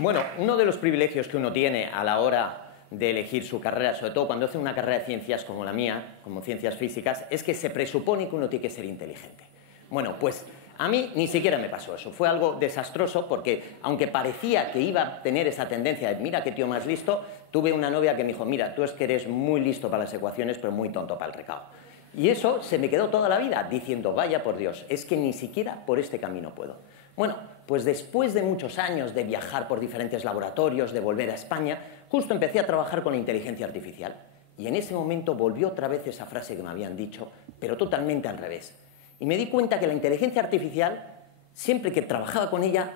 Bueno, uno de los privilegios que uno tiene a la hora de elegir su carrera, sobre todo cuando hace una carrera de ciencias como la mía, como ciencias físicas, es que se presupone que uno tiene que ser inteligente. Bueno, pues a mí ni siquiera me pasó eso. Fue algo desastroso porque, aunque parecía que iba a tener esa tendencia de mira qué tío más listo, tuve una novia que me dijo, mira, tú es que eres muy listo para las ecuaciones, pero muy tonto para el recao. Y eso se me quedó toda la vida diciendo, vaya por Dios, es que ni siquiera por este camino puedo. Bueno, pues después de muchos años de viajar por diferentes laboratorios, de volver a España, justo empecé a trabajar con la inteligencia artificial. Y en ese momento volvió otra vez esa frase que me habían dicho, pero totalmente al revés. Y me di cuenta que la inteligencia artificial, siempre que trabajaba con ella,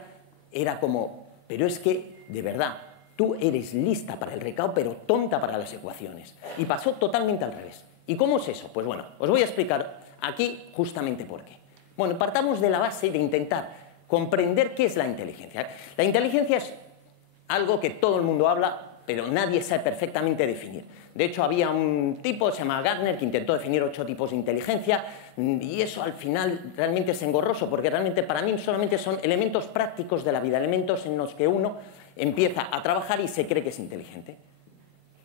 era como, pero es que, de verdad, tú eres lista para el recao, pero tonta para las ecuaciones. Y pasó totalmente al revés. ¿Y cómo es eso? Pues bueno, os voy a explicar aquí justamente por qué. Bueno, partamos de la base de intentar comprender qué es la inteligencia. La inteligencia es algo que todo el mundo habla, pero nadie sabe perfectamente definir. De hecho, había un tipo, se llama Gartner, que intentó definir 8 tipos de inteligencia, y eso al final realmente es engorroso, porque realmente para mí solamente son elementos prácticos de la vida, elementos en los que uno empieza a trabajar y se cree que es inteligente.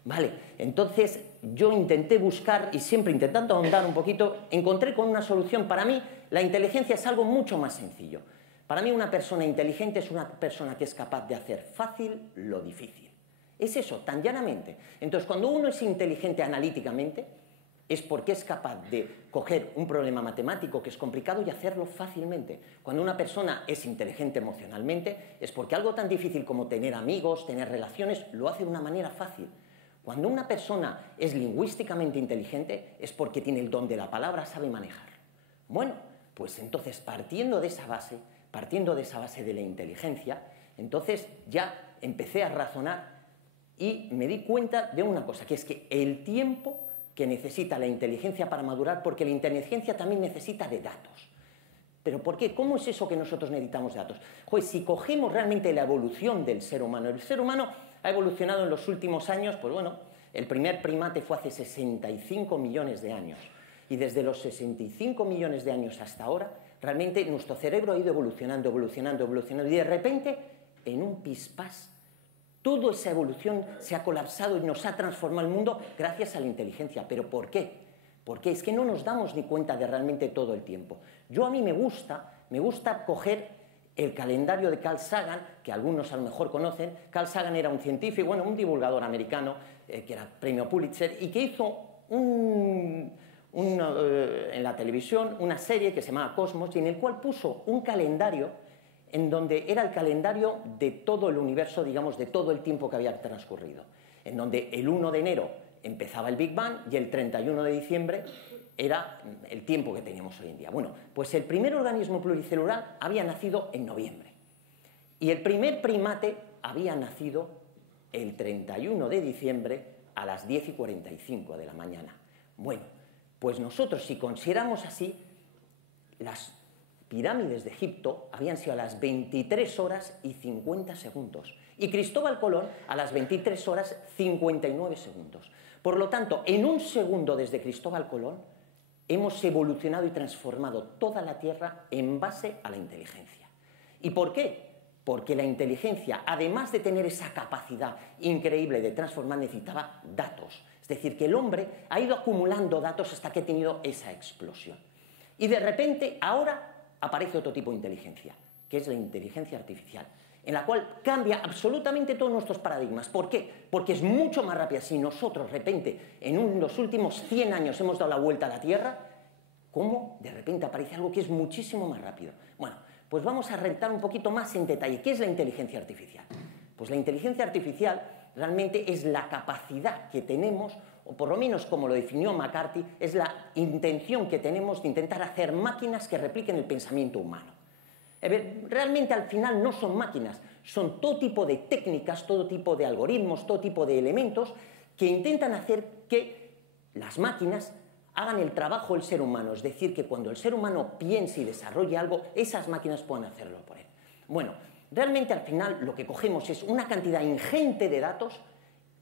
Vale, entonces yo intenté buscar, y siempre intentando ahondar un poquito, encontré con una solución. Para mí la inteligencia es algo mucho más sencillo. Para mí una persona inteligente es una persona que es capaz de hacer fácil lo difícil. Es eso, tan llanamente. Entonces, cuando uno es inteligente analíticamente, es porque es capaz de coger un problema matemático que es complicado y hacerlo fácilmente. Cuando una persona es inteligente emocionalmente, es porque algo tan difícil como tener amigos, tener relaciones, lo hace de una manera fácil. Cuando una persona es lingüísticamente inteligente, es porque tiene el don de la palabra, sabe manejar. Bueno, pues entonces partiendo de esa base de la inteligencia, entonces ya empecé a razonar y me di cuenta de una cosa, que es que el tiempo que necesita la inteligencia para madurar, porque la inteligencia también necesita de datos. ¿Pero por qué? ¿Cómo es eso que nosotros necesitamos de datos? Pues si cogemos realmente la evolución del ser humano, el ser humano ha evolucionado en los últimos años, pues bueno, el primer primate fue hace 65 millones de años. Y desde los 65 millones de años hasta ahora, realmente nuestro cerebro ha ido evolucionando, y de repente, en un pispás, toda esa evolución se ha colapsado y nos ha transformado el mundo gracias a la inteligencia. ¿Pero por qué? Porque es que no nos damos ni cuenta de realmente todo el tiempo. A mí me gusta coger el calendario de Carl Sagan, que algunos a lo mejor conocen. Carl Sagan era un científico, bueno, un divulgador americano, que era premio Pulitzer, y que hizo en la televisión una serie que se llamaba Cosmos, y en el cual puso un calendario en donde era el calendario de todo el universo, digamos, de todo el tiempo que había transcurrido, en donde el 1 de enero empezaba el Big Bang y el 31 de diciembre era el tiempo que teníamos hoy en día. Bueno, pues el primer organismo pluricelular había nacido en noviembre y el primer primate había nacido el 31 de diciembre a las 10:45 de la mañana. Bueno, pues nosotros, si consideramos así, las pirámides de Egipto habían sido a las 23 horas y 50 segundos y Cristóbal Colón a las 23 horas 59 segundos. Por lo tanto, en un segundo desde Cristóbal Colón hemos evolucionado y transformado toda la Tierra en base a la inteligencia. ¿Y por qué? Porque la inteligencia, además de tener esa capacidad increíble de transformar, necesitaba datos. Es decir, que el hombre ha ido acumulando datos hasta que ha tenido esa explosión. Y de repente, ahora aparece otro tipo de inteligencia, que es la inteligencia artificial, en la cual cambia absolutamente todos nuestros paradigmas. ¿Por qué? Porque es mucho más rápida. Si nosotros, de repente, en los últimos 100 años hemos dado la vuelta a la Tierra, ¿cómo de repente aparece algo que es muchísimo más rápido? Bueno, pues vamos a retar un poquito más en detalle. ¿Qué es la inteligencia artificial? Pues la inteligencia artificial realmente es la capacidad que tenemos, o por lo menos como lo definió McCarthy, es la intención que tenemos de intentar hacer máquinas que repliquen el pensamiento humano. Realmente al final no son máquinas, son todo tipo de técnicas, todo tipo de algoritmos, todo tipo de elementos que intentan hacer que las máquinas hagan el trabajo del ser humano, es decir, que cuando el ser humano piense y desarrolle algo, esas máquinas puedan hacerlo por él. Bueno, realmente al final lo que cogemos es una cantidad ingente de datos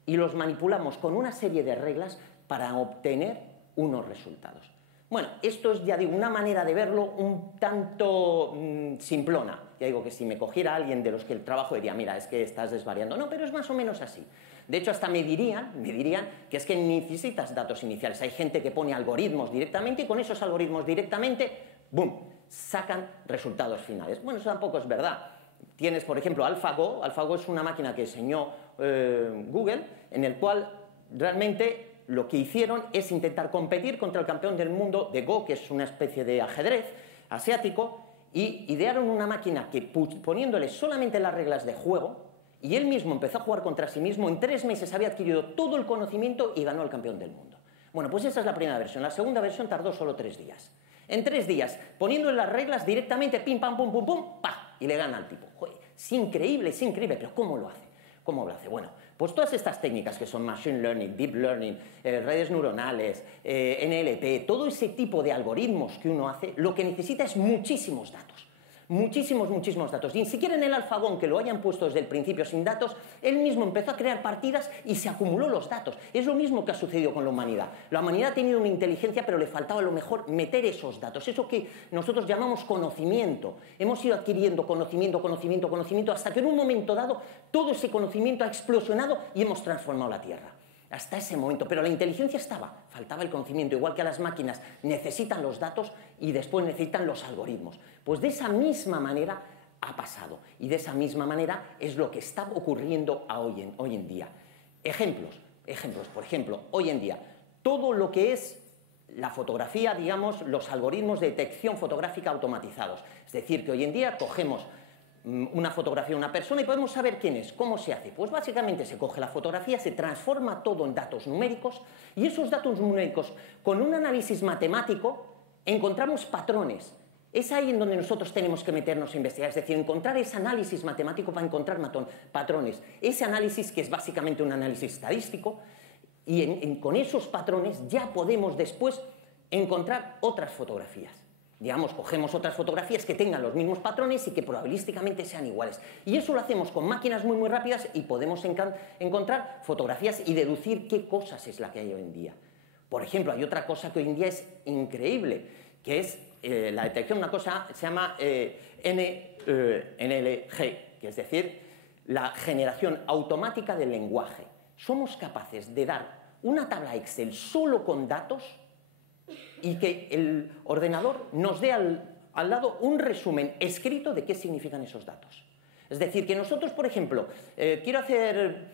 y los manipulamos con una serie de reglas para obtener unos resultados. Bueno, esto es, ya digo, una manera de verlo un tanto simplona. Ya digo que si me cogiera alguien de los que el trabajo diría, mira, es que estás desvariando. No, pero es más o menos así. De hecho, hasta me dirían que es que necesitas datos iniciales. Hay gente que pone algoritmos directamente y con esos algoritmos directamente, ¡boom!, sacan resultados finales. Bueno, eso tampoco es verdad. Tienes, por ejemplo, AlphaGo. AlphaGo es una máquina que diseñó Google, en el cual realmente lo que hicieron es intentar competir contra el campeón del mundo de Go, que es una especie de ajedrez asiático, y idearon una máquina que, poniéndole solamente las reglas de juego, y él mismo empezó a jugar contra sí mismo, en 3 meses había adquirido todo el conocimiento y ganó al campeón del mundo. Bueno, pues esa es la primera versión. La segunda versión tardó solo 3 días. En 3 días, poniéndole las reglas directamente, pim, pam, pum, pum, pum, pa, y le gana al tipo. Joder, es increíble, pero ¿cómo lo hace? ¿Cómo lo hace? Bueno, pues todas estas técnicas que son Machine Learning, Deep Learning, redes neuronales, NLP, todo ese tipo de algoritmos que uno hace, lo que necesita es muchísimos datos. Muchísimos datos. Y ni siquiera en el AlphaGo, que lo hayan puesto desde el principio sin datos, él mismo empezó a crear partidas y se acumuló los datos. Es lo mismo que ha sucedido con la humanidad. La humanidad ha tenido una inteligencia, pero le faltaba a lo mejor meter esos datos, eso que nosotros llamamos conocimiento. Hemos ido adquiriendo conocimiento, hasta que en un momento dado todo ese conocimiento ha explosionado y hemos transformado la Tierra. Hasta ese momento, pero la inteligencia faltaba el conocimiento, igual que a las máquinas necesitan los datos y después necesitan los algoritmos. Pues de esa misma manera ha pasado y de esa misma manera es lo que está ocurriendo hoy en día. Ejemplos, por ejemplo, hoy en día, todo lo que es la fotografía, digamos, los algoritmos de detección fotográfica automatizados. Es decir, que hoy en día cogemos una fotografía de una persona y podemos saber quién es. ¿Cómo se hace? Pues básicamente se coge la fotografía, se transforma todo en datos numéricos y esos datos numéricos, con un análisis matemático, encontramos patrones. Es ahí en donde nosotros tenemos que meternos a investigar, es decir, encontrar ese análisis matemático para encontrar patrones. Ese análisis, que es básicamente un análisis estadístico, y con esos patrones ya podemos después encontrar otras fotografías. Digamos, cogemos otras fotografías que tengan los mismos patrones y que probabilísticamente sean iguales. Y eso lo hacemos con máquinas muy rápidas y podemos encontrar fotografías y deducir qué cosas es la que hay hoy en día. Por ejemplo, hay otra cosa que hoy en día es increíble, que es la detección de una cosa que se llama NLG, que es decir, la generación automática del lenguaje. Somos capaces de dar una tabla Excel solo con datos y que el ordenador nos dé al lado un resumen escrito de qué significan esos datos. Es decir, que nosotros, por ejemplo, quiero hacer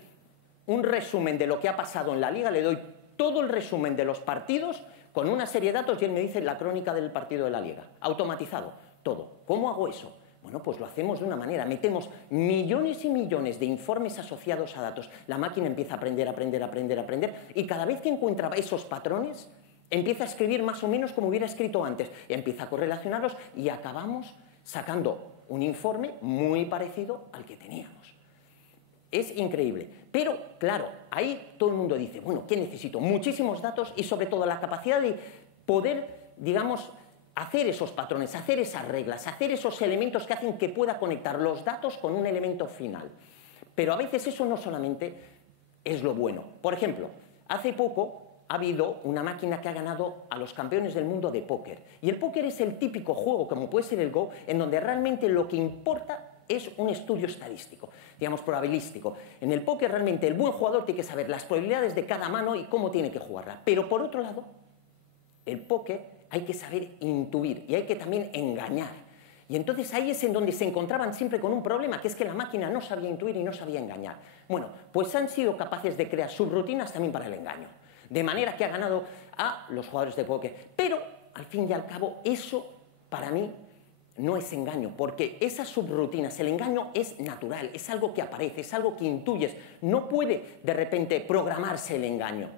un resumen de lo que ha pasado en la Liga, le doy todo el resumen de los partidos con una serie de datos y él me dice la crónica del partido de la Liga. Automatizado, todo. ¿Cómo hago eso? Bueno, pues lo hacemos de una manera. Metemos millones y millones de informes asociados a datos. La máquina empieza a aprender y cada vez que encuentra esos patrones empieza a escribir más o menos como hubiera escrito antes, empieza a correlacionarlos y acabamos sacando un informe muy parecido al que teníamos. Es increíble. Pero, claro, ahí todo el mundo dice, bueno, ¿qué necesito? Muchísimos datos y sobre todo la capacidad de poder, digamos, hacer esos patrones, hacer esas reglas, hacer esos elementos que hacen que pueda conectar los datos con un elemento final. Pero a veces eso no solamente es lo bueno. Por ejemplo, hace poco ha habido una máquina que ha ganado a los campeones del mundo de póker. Y el póker es el típico juego, como puede ser el Go, en donde realmente lo que importa es un estudio estadístico, digamos probabilístico. En el póker realmente el buen jugador tiene que saber las probabilidades de cada mano y cómo tiene que jugarla. Pero por otro lado, el póker hay que saber intuir y hay que también engañar. Y entonces ahí es en donde se encontraban siempre con un problema, que es que la máquina no sabía intuir y no sabía engañar. Bueno, pues han sido capaces de crear subrutinas también para el engaño. De manera que ha ganado a los jugadores de póker. Pero, al fin y al cabo, eso para mí no es engaño, porque esas subrutinas, el engaño es natural, es algo que aparece, es algo que intuyes. No puede de repente programarse el engaño,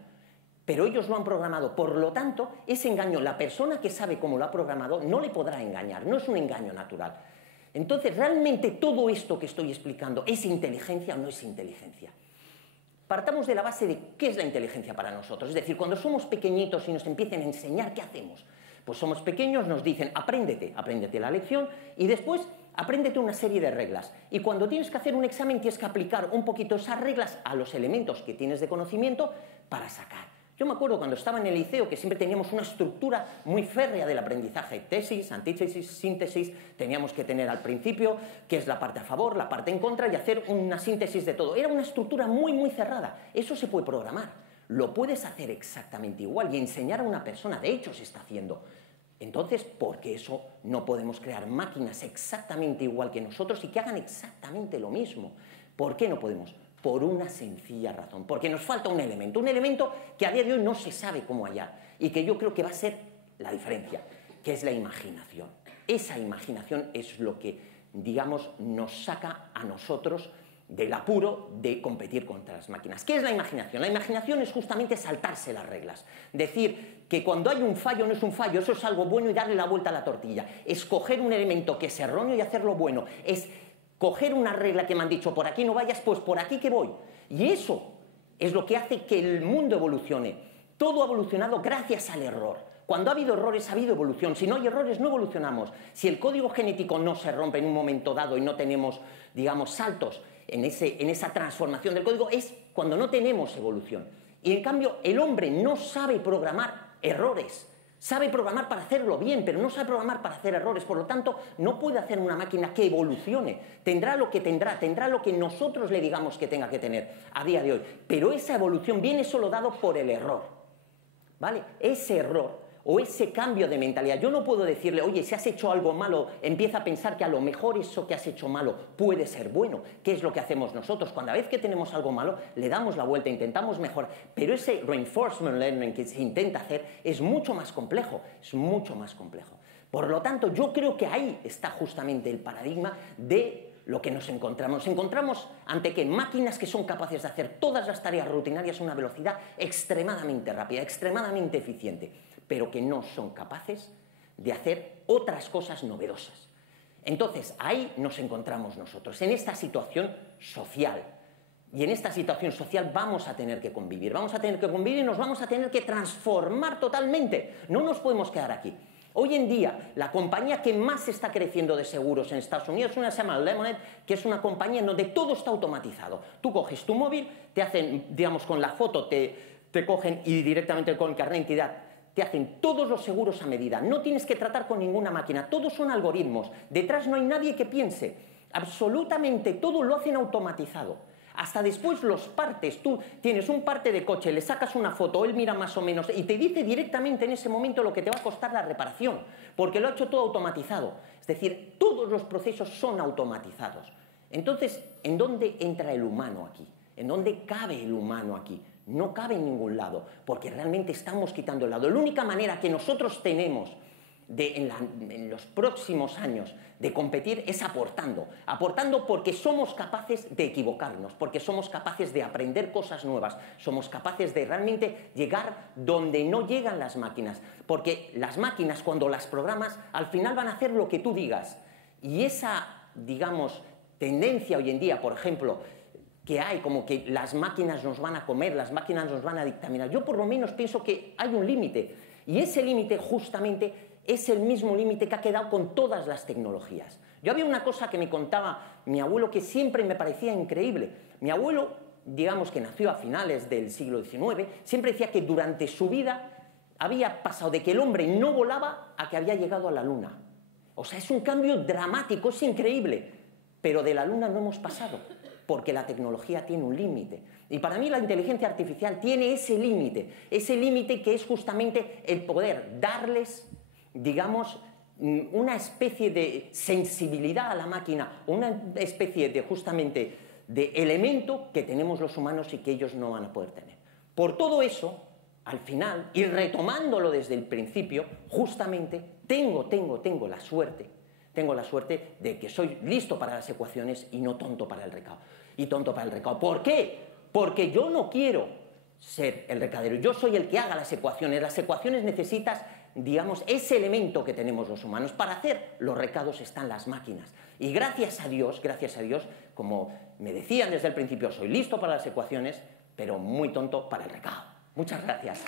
pero ellos lo han programado. Por lo tanto, ese engaño, la persona que sabe cómo lo ha programado no le podrá engañar, no es un engaño natural. Entonces, ¿realmente todo esto que estoy explicando es inteligencia o no es inteligencia? Partamos de la base de qué es la inteligencia para nosotros. Es decir, cuando somos pequeñitos y nos empiezan a enseñar, ¿qué hacemos? Pues somos pequeños, nos dicen, apréndete la lección y después apréndete una serie de reglas. Y cuando tienes que hacer un examen tienes que aplicar un poquito esas reglas a los elementos que tienes de conocimiento para sacar. Yo me acuerdo cuando estaba en el liceo que siempre teníamos una estructura muy férrea del aprendizaje. Tesis, antítesis, síntesis, teníamos que tener al principio qué es la parte a favor, la parte en contra y hacer una síntesis de todo. Era una estructura muy, muy cerrada. Eso se puede programar. Lo puedes hacer exactamente igual y enseñar a una persona. De hecho, se está haciendo. Entonces, ¿por qué eso no podemos crear máquinas exactamente igual que nosotros y que hagan exactamente lo mismo? ¿Por qué no podemos? Por una sencilla razón, porque nos falta un elemento que a día de hoy no se sabe cómo hallar y que yo creo que va a ser la diferencia, que es la imaginación. Esa imaginación es lo que, digamos, nos saca a nosotros del apuro de competir contra las máquinas. ¿Qué es la imaginación? La imaginación es justamente saltarse las reglas. Decir que cuando hay un fallo no es un fallo, eso es algo bueno y darle la vuelta a la tortilla. Escoger un elemento que es erróneo y hacerlo bueno. Es coger una regla que me han dicho, por aquí no vayas, pues por aquí que voy. Y eso es lo que hace que el mundo evolucione. Todo ha evolucionado gracias al error. Cuando ha habido errores, ha habido evolución. Si no hay errores, no evolucionamos. Si el código genético no se rompe en un momento dado y no tenemos, digamos, saltos en esa transformación del código, es cuando no tenemos evolución. Y en cambio, el hombre no sabe programar errores. Sabe programar para hacerlo bien, pero no sabe programar para hacer errores. Por lo tanto, no puede hacer una máquina que evolucione. Tendrá lo que tendrá lo que nosotros le digamos que tenga que tener a día de hoy. Pero esa evolución viene solo dado por el error. ¿Vale? Ese error o ese cambio de mentalidad. Yo no puedo decirle, oye, si has hecho algo malo, empieza a pensar que a lo mejor eso que has hecho malo puede ser bueno. ¿Qué es lo que hacemos nosotros? Cuando a vez que tenemos algo malo, le damos la vuelta, intentamos mejorar. Pero ese reinforcement learning que se intenta hacer es mucho más complejo, es mucho más complejo. Por lo tanto, yo creo que ahí está justamente el paradigma de lo que nos encontramos. Nos encontramos ante ¿qué? Máquinas que son capaces de hacer todas las tareas rutinarias a una velocidad extremadamente rápida, extremadamente eficiente, pero que no son capaces de hacer otras cosas novedosas. Entonces, ahí nos encontramos nosotros, en esta situación social. Y en esta situación social vamos a tener que convivir y nos vamos a tener que transformar totalmente. No nos podemos quedar aquí. Hoy en día, la compañía que más está creciendo de seguros en Estados Unidos, una se llama Lemonade, que es una compañía en donde todo está automatizado. Tú coges tu móvil, te hacen, digamos, con la foto, te cogen y directamente con el carnet de identidad te hacen todos los seguros a medida. No tienes que tratar con ninguna máquina, todos son algoritmos. Detrás no hay nadie que piense. Absolutamente todo lo hacen automatizado. Hasta después los partes, tú tienes un parte de coche, le sacas una foto, él mira más o menos y te dice directamente en ese momento lo que te va a costar la reparación, porque lo ha hecho todo automatizado. Es decir, todos los procesos son automatizados. Entonces, ¿en dónde entra el humano aquí? ¿En dónde cabe el humano aquí? No cabe en ningún lado, porque realmente estamos quitando el lado. La única manera que nosotros tenemos en los próximos años de competir es aportando porque somos capaces de equivocarnos, porque somos capaces de aprender cosas nuevas, somos capaces de realmente llegar donde no llegan las máquinas, porque las máquinas cuando las programas al final van a hacer lo que tú digas y esa, digamos, tendencia hoy en día, por ejemplo, que hay como que las máquinas nos van a comer, las máquinas nos van a dictaminar. Yo por lo menos pienso que hay un límite y ese límite justamente es el mismo límite que ha quedado con todas las tecnologías. Yo había una cosa que me contaba mi abuelo que siempre me parecía increíble. Mi abuelo, digamos que nació a finales del siglo XIX, siempre decía que durante su vida había pasado de que el hombre no volaba a que había llegado a la luna. O sea, es un cambio dramático, es increíble, pero de la luna no hemos pasado, porque la tecnología tiene un límite. Y para mí la inteligencia artificial tiene ese límite que es justamente el poder darles, digamos, una especie de sensibilidad a la máquina, una especie de justamente de elemento que tenemos los humanos y que ellos no van a poder tener. Por todo eso, al final, y retomándolo desde el principio, justamente tengo la suerte de que soy listo para las ecuaciones y no tonto para el recado. ¿Por qué? Porque yo no quiero ser el recadero, yo soy el que haga las ecuaciones. Las ecuaciones necesitas, digamos, ese elemento que tenemos los humanos. Para hacer los recados están las máquinas. Y gracias a Dios, como me decían desde el principio, soy listo para las ecuaciones, pero muy tonto para el recado. Muchas gracias.